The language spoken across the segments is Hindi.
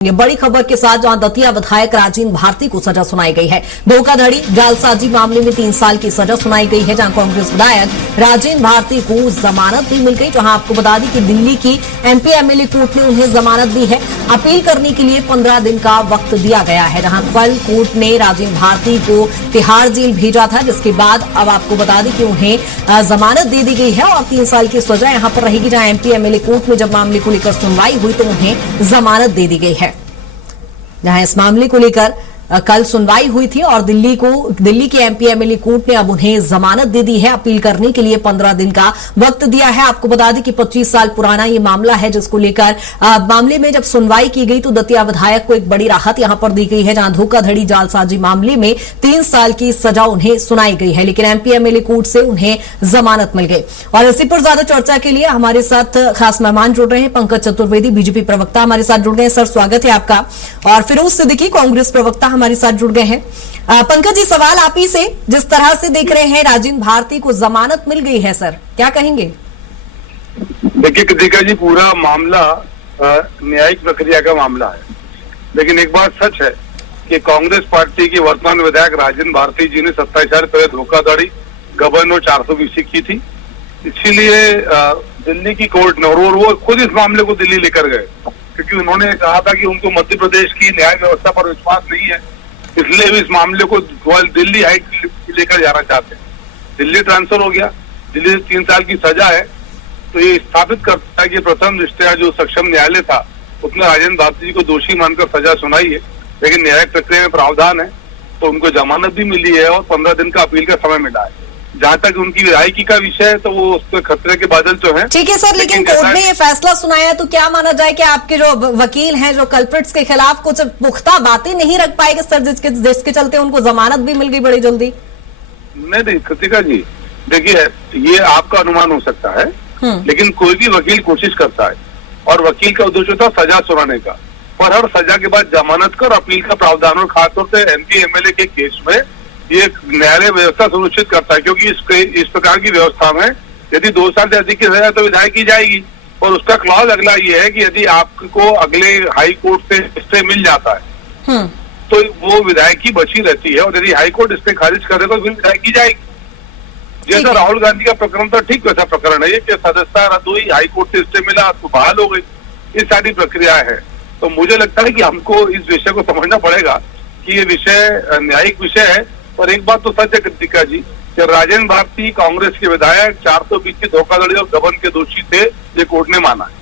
ये बड़ी खबर के साथ जहां दतिया विधायक राजेंद्र भारती को सजा सुनाई गई है। धोखाधड़ी जालसाजी मामले में 3 साल की सजा सुनाई गई है, जहां कांग्रेस विधायक राजेंद्र भारती को जमानत भी मिल गई। जहां आपको बता दें कि दिल्ली की एमपी एमएलए कोर्ट ने उन्हें जमानत दी है। अपील करने के लिए 15 दिन का वक्त दिया गया है, जहां कल कोर्ट ने राजेंद्र भारती को तिहाड़ जेल भेजा था, जिसके बाद अब आपको बता दें कि उन्हें जमानत दे दी गई है और 3 साल की सजा यहां पर रहेगी। जहां एमपी एमएलए कोर्ट में जब मामले को लेकर सुनवाई हुई तो उन्हें जमानत दे दी गई है। जहां इस मामले को लेकर कल सुनवाई हुई थी और दिल्ली के एमपी एमएलए कोर्ट ने अब उन्हें जमानत दे दी है। अपील करने के लिए 15 दिन का वक्त दिया है। आपको बता दें कि 25 साल पुराना ये मामला है, जिसको लेकर मामले में जब सुनवाई की गई तो दतिया विधायक को एक बड़ी राहत यहां पर दी गई है, जहां धोखाधड़ी जालसाजी मामले में 3 साल की सजा उन्हें सुनाई गई है, लेकिन एमपी एमएलए कोर्ट से उन्हें जमानत मिल गई। और इसी पर ज्यादा चर्चा के लिए हमारे साथ खास मेहमान जुड़ रहे हैं। पंकज चतुर्वेदी बीजेपी प्रवक्ता हमारे साथ जुड़ गए हैं। सर, स्वागत है आपका। और फिरोज सिद्दीकी कांग्रेस प्रवक्ता हमारे साथ जुड़ गए हैं। पंकज जी, सवाल आप ही से, जिस तरह से देख रहे हैं राजेंद्र भारती को जमानत मिल गई है, सर क्या कहेंगे? देखिए कृतिका जी, पूरा मामला न्यायिक प्रक्रिया का मामला है, लेकिन एक बात सच है कि कांग्रेस पार्टी के वर्तमान विधायक राजेंद्र भारती जी ने 27 साल पहले धोखाधड़ी गबन और 420 की थी। इसीलिए दिल्ली की कोर्ट ने, और वो खुद इस मामले को दिल्ली लेकर गए, क्योंकि उन्होंने कहा था कि उनको मध्य प्रदेश की न्याय व्यवस्था पर विश्वास नहीं है, इसलिए भी इस मामले को दिल्ली हाई कोर्ट लेकर जाना चाहते हैं। दिल्ली ट्रांसफर हो गया, दिल्ली से 3 साल की सजा है, तो ये स्थापित करता है कि प्रथम दृष्टया जो सक्षम न्यायालय था उसने राजेंद्र भारती जी को दोषी मानकर सजा सुनाई है, लेकिन न्यायिक प्रक्रिया में प्रावधान है तो उनको जमानत भी मिली है और 15 दिन का अपील का समय मिला है। जहाँ तक उनकी विधायकी का विषय है तो वो उसके खतरे के बादल तो हैं। ठीक है सर, लेकिन कोर्ट ने ये फैसला सुनाया तो क्या माना जाए कि आपके जो वकील हैं, जो कल्प्रिट्स के खिलाफ कुछ पुख्ता बातें नहीं रख पाएंगे सर, जिसके चलते उनको जमानत भी मिल गई बड़ी जल्दी? नहीं कृतिका जी, देखिए ये आपका अनुमान हो सकता है, लेकिन कोई भी वकील कोशिश करता है और वकील का उद्देश्य होता है सजा सुनाने का, पर हर सजा के बाद जमानत का और अपील का प्रावधान, और खासतौर से एमपी एमएलए के केस में ये न्यायालय व्यवस्था सुनिश्चित करता है, क्योंकि इस प्रकार की व्यवस्था में यदि 2 साल से अधिक की सजा तो विधायक की जाएगी, और उसका क्लॉज अगला ये है कि यदि आपको अगले हाई कोर्ट से स्टे मिल जाता है तो वो विधायक की बची रहती है, और यदि हाई कोर्ट स्टे खारिज करे तो फिर विधायक की जाएगी। जैसा राहुल गांधी का प्रकरण था, ठीक वैसा प्रकरण है ये कि सदस्यता रद्द हुई, हाई कोर्ट से स्टे मिला तो बहाल हो गई, ये सारी प्रक्रिया है। तो मुझे लगता है कि हमको इस विषय को समझना पड़ेगा कि ये विषय न्यायिक विषय है। और एक बात तो सच है कृतिका जी कि राजेंद्र भारती कांग्रेस के विधायक 420 की धोखाधड़ी और गबन के दोषी थे, ये कोर्ट ने माना है।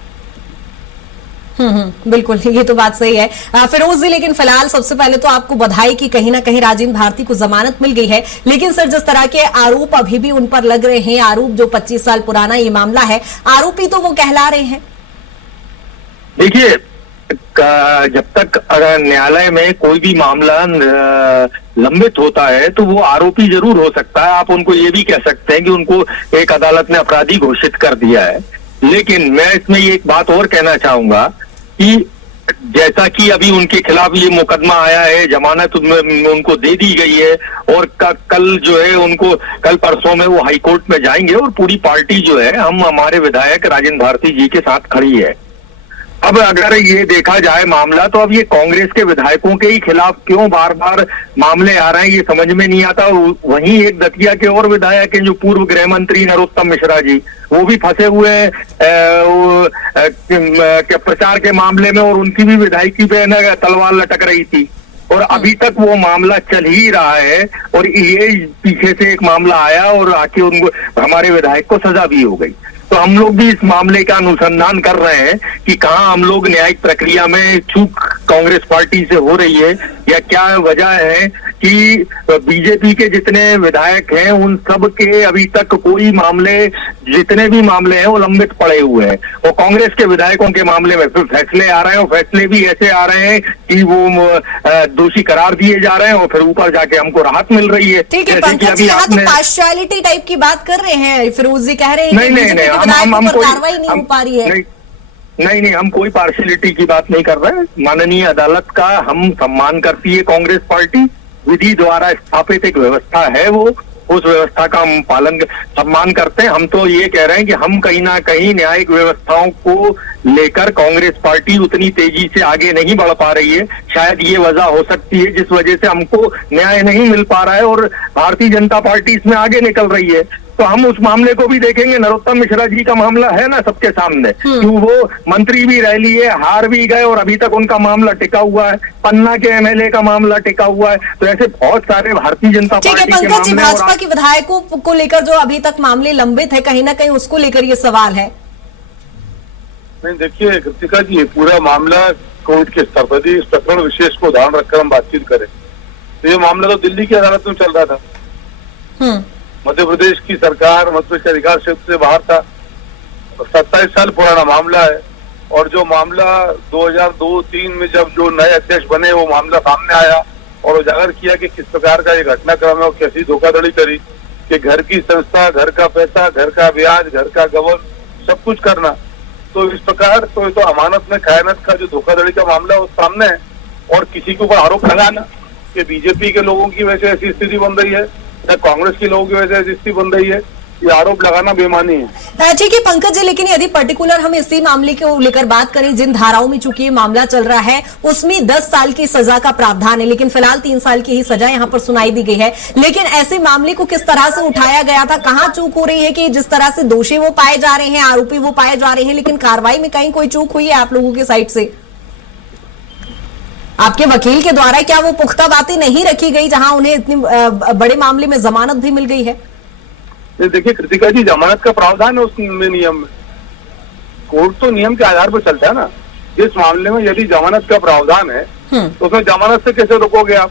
बिल्कुल, ये तो बात सही है। फिरोज जी, लेकिन फिलहाल सबसे पहले तो आपको बधाई कि कहीं ना कहीं राजेंद्र भारती को जमानत मिल गई है, लेकिन सर जिस तरह के आरोप अभी भी उन पर लग रहे हैं, आरोप जो 25 साल पुराना ये मामला है, आरोपी तो वो कहला रहे हैं। देखिए, जब तक अगर न्यायालय में कोई भी मामला लंबित होता है तो वो आरोपी जरूर हो सकता है। आप उनको ये भी कह सकते हैं कि उनको एक अदालत ने अपराधी घोषित कर दिया है। लेकिन मैं इसमें एक बात और कहना चाहूंगा कि जैसा कि अभी उनके खिलाफ ये मुकदमा आया है, जमानत उनको दे दी गई है, और कल जो है उनको कल परसों में वो हाई कोर्ट में जाएंगे, और पूरी पार्टी जो है, हम हमारे विधायक राजेंद्र भारती जी के साथ खड़ी है। अब अगर ये देखा जाए मामला, तो अब ये कांग्रेस के विधायकों के ही खिलाफ क्यों बार बार मामले आ रहे हैं, ये समझ में नहीं आता। वहीं एक दतिया के और विधायक हैं जो पूर्व गृह मंत्री नरोत्तम मिश्रा जी, वो भी फंसे हुए हैं प्रचार के मामले में, और उनकी भी विधायकी पे तलवार लटक रही थी, और अभी तक वो मामला चल ही रहा है। और ये पीछे से एक मामला आया और आके उनको, हमारे विधायक को सजा भी हो गई। तो हम लोग भी इस मामले का अनुसंधान कर रहे हैं कि कहाँ हम लोग न्यायिक प्रक्रिया में चूक कांग्रेस पार्टी से हो रही है, या क्या वजह है कि बीजेपी के जितने विधायक हैं उन सब के अभी तक कोई मामले, जितने भी मामले हैं वो लंबित पड़े हुए हैं, और कांग्रेस के विधायकों के मामले में फिर फैसले आ रहे हैं, और फैसले भी ऐसे आ रहे हैं कि वो दोषी करार दिए जा रहे हैं, और फिर ऊपर जाके हमको राहत मिल रही है। ठीक है पंकज जी, यहाँ तो पार्शियलिटी टाइप की बात कर रहे हैं। फिरोज जी कह रहे हैं नहीं, हम कार्रवाई नहीं हो पा रही है। नहीं, हम कोई पार्शियलिटी की बात नहीं कर रहे हैं। माननीय अदालत का हम सम्मान करती है कांग्रेस पार्टी, विधि द्वारा स्थापित एक व्यवस्था है वो, उस व्यवस्था का हम सम्मान करते हैं। हम तो ये कह रहे हैं कि हम कहीं ना कहीं न्यायिक व्यवस्थाओं को लेकर कांग्रेस पार्टी उतनी तेजी से आगे नहीं बढ़ पा रही है। शायद ये वजह हो सकती है जिस वजह से हमको न्याय नहीं मिल पा रहा है और भारतीय जनता पार्टी इसमें आगे निकल रही है। तो हम उस मामले को भी देखेंगे। नरोत्तम मिश्रा जी का मामला है ना सबके सामने, क्यों वो मंत्री भी रह लिए, हार भी गए और अभी तक उनका मामला टिका हुआ है। पन्ना के एमएलए का मामला टिका हुआ है। तो ऐसे बहुत सारे भारतीय जनता पार्टी के पंकज जी, मामले भाजपा के विधायकों को लेकर जो अभी तक मामले लंबित है, कहीं ना कहीं उसको लेकर ये सवाल है। नहीं देखिए कृतिका जी, ये पूरा मामला कोर्ट के स्तर पर, इस प्रकरण विशेष को ध्यान रखकर हम बातचीत करें तो ये मामला तो दिल्ली की अदालत में चल रहा था। मध्य प्रदेश की सरकार मध्य प्रदेश के अधिकार क्षेत्र से बाहर था। 27 साल पुराना मामला है और जो मामला 2002-03 में जब जो नए अध्यक्ष बने वो मामला सामने आया और उजागर किया कि किस प्रकार का ये घटनाक्रम है और कैसी धोखाधड़ी करी कि घर की संस्था, घर का पैसा, घर का ब्याज, घर का गबन सब कुछ करना। तो इस प्रकार तो अमानत में खयानत का जो धोखाधड़ी का मामला है वो सामने है और किसी के ऊपर आरोप लगाना कि बीजेपी के लोगों की वजह से ऐसी स्थिति बन रही है या कांग्रेस के लोगों की वजह से ऐसी स्थिति बन रही है, ये आरोप लगाना बेमानी है। ठीक है पंकज जी, लेकिन यदि पर्टिकुलर हम इसी मामले को लेकर बात करें, जिन धाराओं में चूंकि ये मामला चल रहा है उसमें 10 साल की सजा का प्रावधान है, लेकिन फिलहाल 3 साल की ही सजा यहाँ पर सुनाई दी गई है। लेकिन ऐसे मामले को किस तरह से उठाया गया था, कहाँ चूक हो रही है कि जिस तरह से दोषी वो पाए जा रहे हैं, आरोपी वो पाए जा रहे हैं, लेकिन कार्रवाई में कहीं कोई चूक हुई है आप लोगों की साइड से? आपके वकील के द्वारा क्या वो पुख्ता बातें नहीं रखी गई जहां उन्हें इतनी बड़े मामले में जमानत भी मिल गई है? देखिए कृतिका जी, जमानत का प्रावधान है उसमें, नियम में। कोर्ट तो नियम के आधार पर चलता है ना। इस मामले में यदि जमानत का प्रावधान है तो उसमें जमानत से कैसे रोकोगे आप?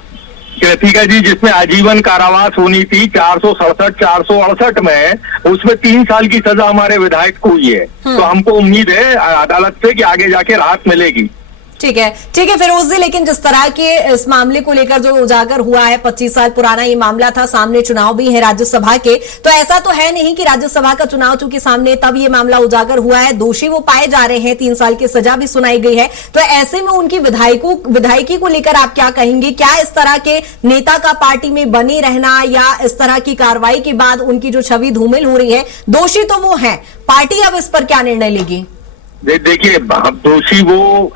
कृतिका जी, जिसमें आजीवन कारावास होनी थी 467-468 में, उसमें 3 साल की सजा हमारे विधायक को हुई है। तो हमको उम्मीद है अदालत से कि आगे जाके राहत मिलेगी। ठीक है फिरोज जी, लेकिन जिस तरह के इस मामले को लेकर जो उजागर हुआ है, 25 साल पुराना ये मामला था, सामने चुनाव भी है राज्यसभा के, तो ऐसा तो है नहीं कि राज्यसभा का चुनाव चूंकि सामने तब ये मामला उजागर हुआ है, दोषी वो पाए जा रहे हैं, 3 साल की सजा भी सुनाई गई है। तो ऐसे में उनकी विधायकी को लेकर आप क्या कहेंगे? क्या इस तरह के नेता का पार्टी में बने रहना या इस तरह की कार्रवाई के बाद उनकी जो छवि धूमिल हो रही है, दोषी तो वो है, पार्टी अब इस पर क्या निर्णय लेगी? देखिए, दोषी वो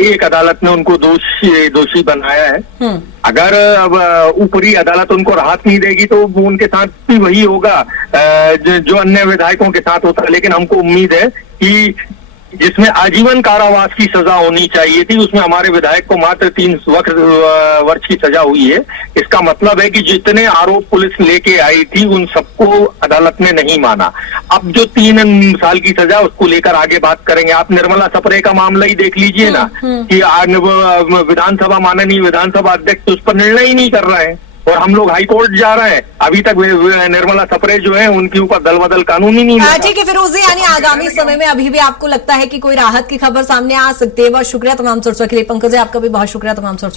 एक अदालत ने उनको दोषी बनाया है। अगर अब ऊपरी अदालत उनको राहत नहीं देगी तो उनके साथ भी वही होगा जो अन्य विधायकों के साथ होता है। लेकिन हमको उम्मीद है कि जिसमें आजीवन कारावास की सजा होनी चाहिए थी, उसमें हमारे विधायक को मात्र 3 वर्ष की सजा हुई है। इसका मतलब है कि जितने आरोप पुलिस लेके आई थी उन सबको अदालत ने नहीं माना। अब जो 3 साल की सजा उसको लेकर आगे बात करेंगे। आप निर्मला सप्रे का मामला ही देख लीजिए ना कि विधानसभा माननीय विधानसभा अध्यक्ष उस पर निर्णय ही नहीं कर रहे हैं और हम लोग हाई कोर्ट जा रहे हैं। अभी तक निर्मला सप्रे जो है उनके ऊपर दल बदल कानून ही नहीं। ठीक है फिरोज जी, यानी आगामी समय में अभी भी आपको लगता है कि कोई राहत की खबर सामने आ सकती है? बहुत शुक्रिया तमाम चर्चा के लिए पंकज जी, आपका भी बहुत शुक्रिया तमाम चर्चा